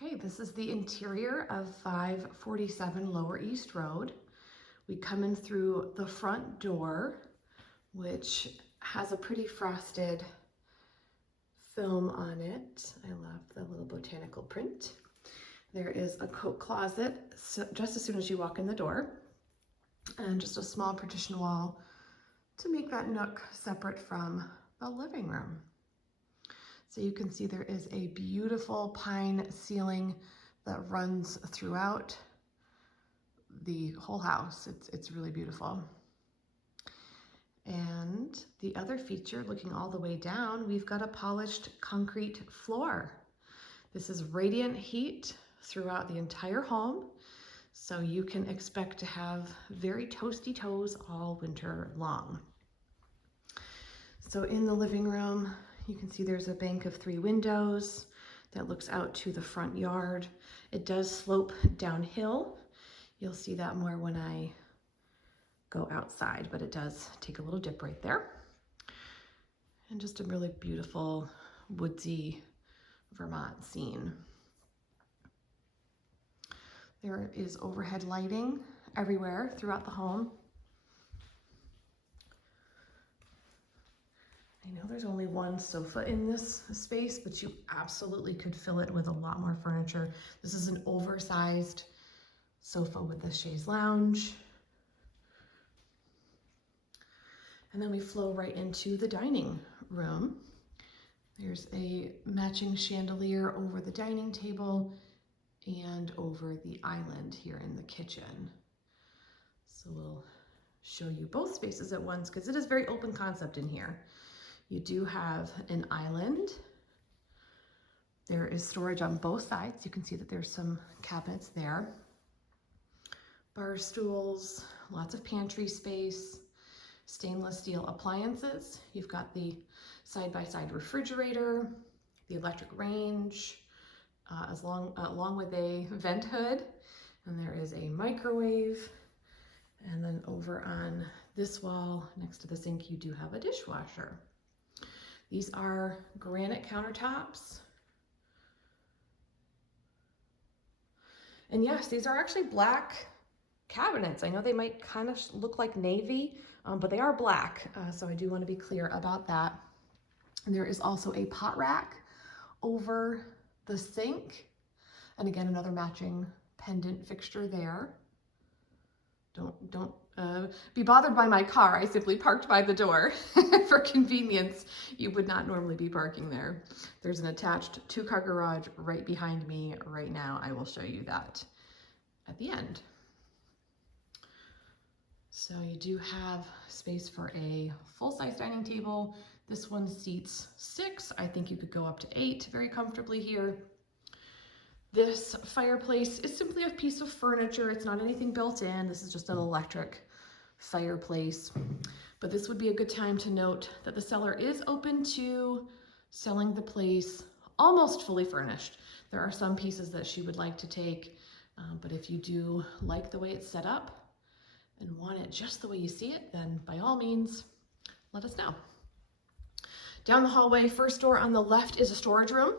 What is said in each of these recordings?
Okay, this is the interior of 547 Lower East Road. We come in through the front door, which has a pretty frosted film on it. I love the little botanical print. There is a coat closet just as soon as you walk in the door, and just a small partition wall to make that nook separate from the living room. So you can see there is a beautiful pine ceiling that runs throughout the whole house. It's really beautiful. And the other feature, looking all the way down, we've got a polished concrete floor. This is radiant heat throughout the entire home, so you can expect to have very toasty toes all winter long. So in the living room, you can see there's a bank of 3 windows that looks out to the front yard. It does slope downhill. You'll see that more when I go outside, but it does take a little dip right there. And just a really beautiful woodsy Vermont scene. There is overhead lighting everywhere throughout the home. I know there's only one sofa in this space, but you absolutely could fill it with a lot more furniture. This is an oversized sofa with a chaise lounge. And then we flow right into the dining room. There's a matching chandelier over the dining table and over the island here in the kitchen. So we'll show you both spaces at once because it is very open concept in here. You do have an island. There is storage on both sides. You can see that there's some cabinets there. Bar stools, lots of pantry space, stainless steel appliances. You've got the side-by-side refrigerator, the electric range, along with a vent hood. And there is a microwave. And then over on this wall, next to the sink, you do have a dishwasher. These are granite countertops. And yes, these are actually black cabinets. I know they might kind of look like navy, but they are black. So I do want to be clear about that. And there is also a pot rack over the sink. And again, another matching pendant fixture there. Don't be bothered by my car. I simply parked by the door for convenience. You would not normally be parking there. There's an attached 2-car garage right behind me right now. I will show you that at the end. So you do have space for a full-size dining table. This one seats 6. I think you could go up to 8 very comfortably here. This fireplace is simply a piece of furniture. It's not anything built in. This is just an electric fireplace. But this would be a good time to note that the seller is open to selling the place almost fully furnished. There are some pieces that she would like to take, but if you do like the way it's set up and want it just the way you see it, then by all means, let us know. Down the hallway, first door on the left is a storage room.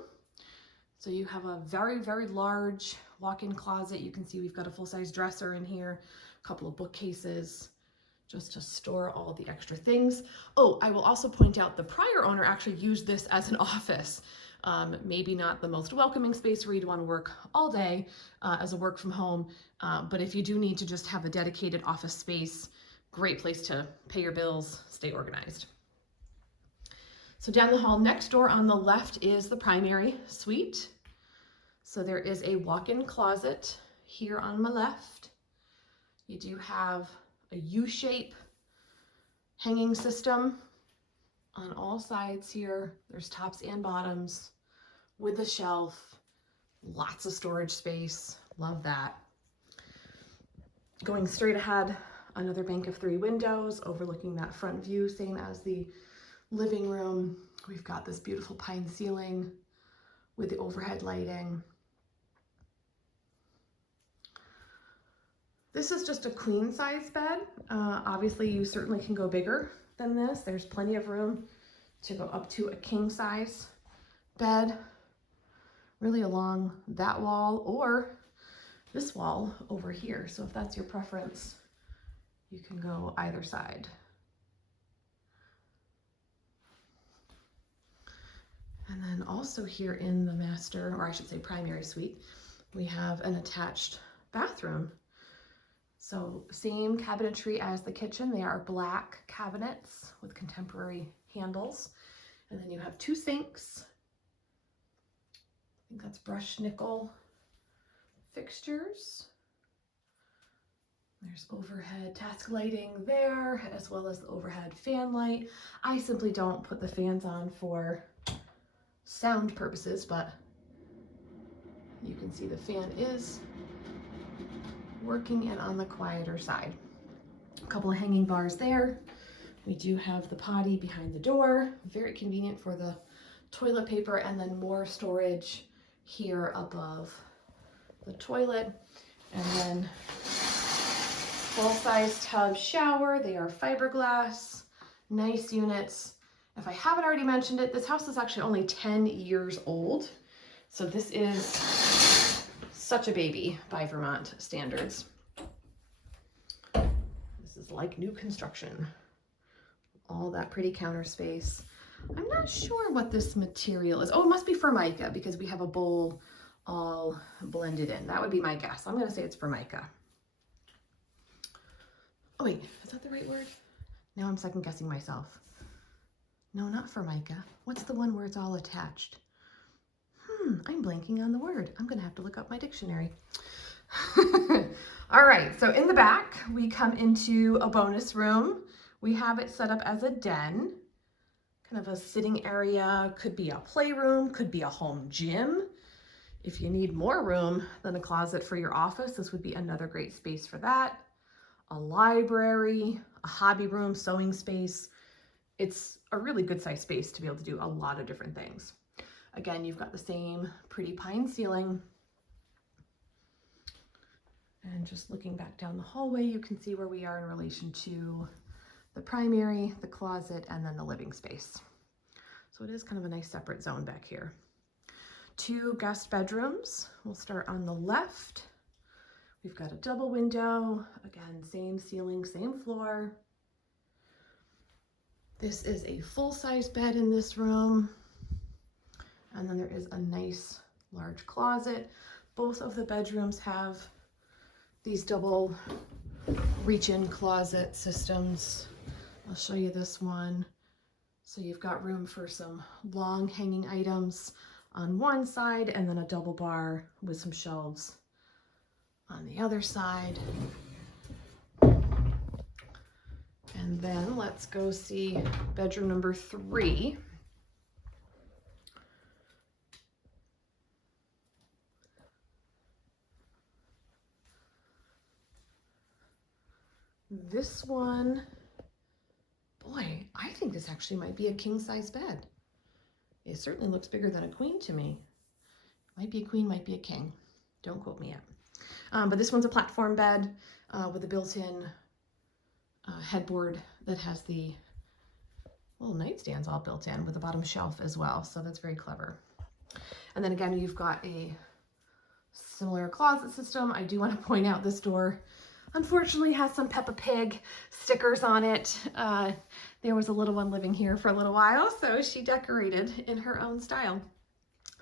So you have a very, very large walk-in closet. You can see we've got a full-size dresser in here, a couple of bookcases, just to store all the extra things. Oh, I will also point out the prior owner actually used this as an office. Maybe not the most welcoming space where you'd want to work all day as a work from home, but if you do need to just have a dedicated office space, great place to pay your bills, stay organized. So down the hall, next door on the left is the primary suite. So there is a walk-in closet here on my left. You do have a U-shape hanging system on all sides here. There's tops and bottoms with a shelf, lots of storage space. Love that. Going straight ahead, another bank of 3 windows overlooking that front view, same as the living room. We've got this beautiful pine ceiling with the overhead lighting. This is just a queen size bed. Obviously you certainly can go bigger than this. There's plenty of room to go up to a king size bed. really along that wall or this wall over here. So if that's your preference, you can go either side. And then also here in the master, or I should say primary suite, we have an attached bathroom. So same cabinetry as the kitchen. They are black cabinets with contemporary handles. And then you have 2 sinks. I think that's brushed nickel fixtures. There's overhead task lighting there, as well as the overhead fan light. I simply don't put the fans on for sound purposes, but you can see the fan is working and on the quieter side. A couple of hanging bars there. We do have the potty behind the door, very convenient for the toilet paper, and then more storage here above the toilet. And then full-size tub shower. They are fiberglass, nice units. If I haven't already mentioned it, this house is actually only 10 years old. So this is such a baby by Vermont standards. This is like new construction. All that pretty counter space. I'm not sure what this material is. Oh, it must be Formica because we have a bowl all blended in. That would be my guess. I'm gonna say it's Formica. Oh wait, is that the right word? Now I'm second guessing myself. No, not Formica. What's the one where it's all attached? I'm blanking on the word. I'm gonna have to look up my dictionary. All right, so in the back, we come into a bonus room. We have it set up as a den, kind of a sitting area, could be a playroom, could be a home gym. If you need more room than a closet for your office, this would be another great space for that. A library, a hobby room, sewing space. It's a really good size space to be able to do a lot of different things. Again, you've got the same pretty pine ceiling. And just looking back down the hallway, you can see where we are in relation to the primary, the closet, and then the living space. So it is kind of a nice separate zone back here. 2 guest bedrooms. We'll start on the left. We've got a double window. Again, same ceiling, same floor. This is a full-size bed in this room. And then there is a nice large closet. Both of the bedrooms have these double reach-in closet systems. I'll show you this one. So you've got room for some long hanging items on one side and then a double bar with some shelves on the other side. And then let's go see bedroom number 3. This one, boy, I think this actually might be a king-size bed. It certainly looks bigger than a queen to me. Might be a queen, might be a king. Don't quote me yet. But this one's a platform bed with a built-in headboard that has the little nightstands all built in with a bottom shelf as well. So that's very clever. And then again, you've got a similar closet system. I do want to point out this door unfortunately has some Peppa Pig stickers on it. There was a little one living here for a little while, so she decorated in her own style.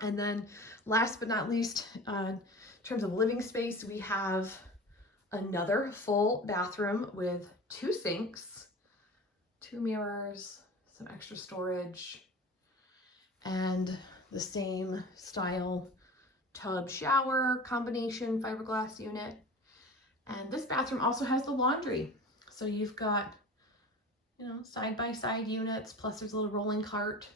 And then last but not least, in terms of living space, we have another full bathroom with 2 sinks, 2 mirrors, some extra storage, and the same style tub shower combination fiberglass unit. And this bathroom also has the laundry. So you've got, side-by-side units, plus there's a little rolling cart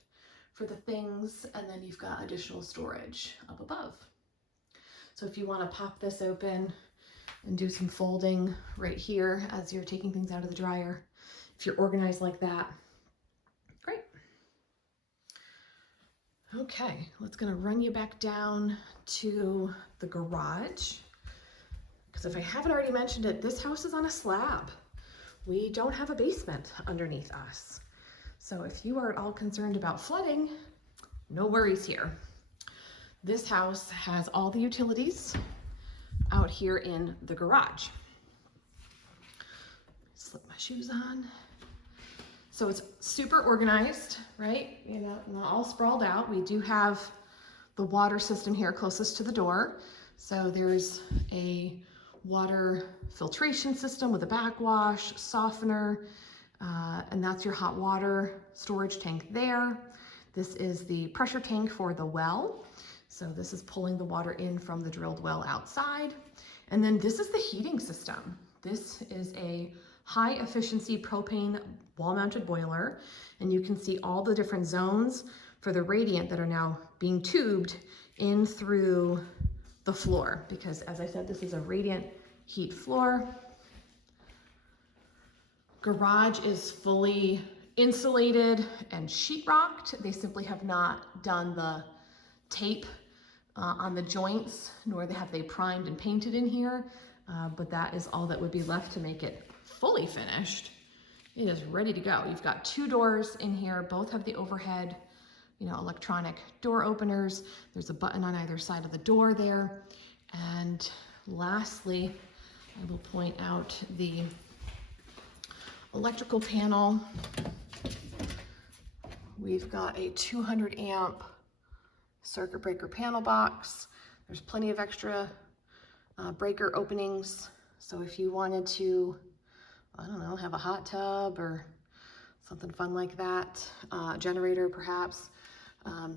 for the things, and then you've got additional storage up above. So if you want to pop this open and do some folding right here as you're taking things out of the dryer, if you're organized like that, great. Okay, let's gonna run you back down to the garage. Because if I haven't already mentioned it, this house is on a slab. We don't have a basement underneath us. So if you are at all concerned about flooding, no worries here. This house has all the utilities out here in the garage. Slip my shoes on. So it's super organized, right? You know, not all sprawled out. We do have the water system here closest to the door. So there's a water filtration system with a backwash, softener, and that's your hot water storage tank there. This is the pressure tank for the well. So this is pulling the water in from the drilled well outside. And then this is the heating system. This is a high efficiency propane wall mounted boiler. And you can see all the different zones for the radiant that are now being tubed in through the floor. Because as I said, this is a radiant heat floor. Garage is fully insulated and sheetrocked. They simply have not done the tape on the joints, nor have they primed and painted in here, but that is all that would be left to make it fully finished. It is ready to go. You've got 2 doors in here, both have the overhead, you know, electronic door openers. There's a button on either side of the door there. And lastly, I will point out the electrical panel. We've got a 200 amp circuit breaker panel box. There's plenty of extra breaker openings. So if you wanted to, I don't know, have a hot tub or something fun like that, generator perhaps,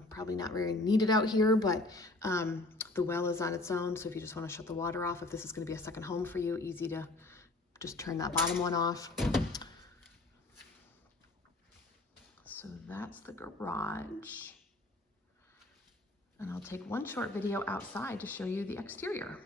probably not very needed out here, but the well is on its own. So if you just want to shut the water off, if this is going to be a second home for you, easy to just turn that bottom one off. So that's the garage. And I'll take one short video outside to show you the exterior.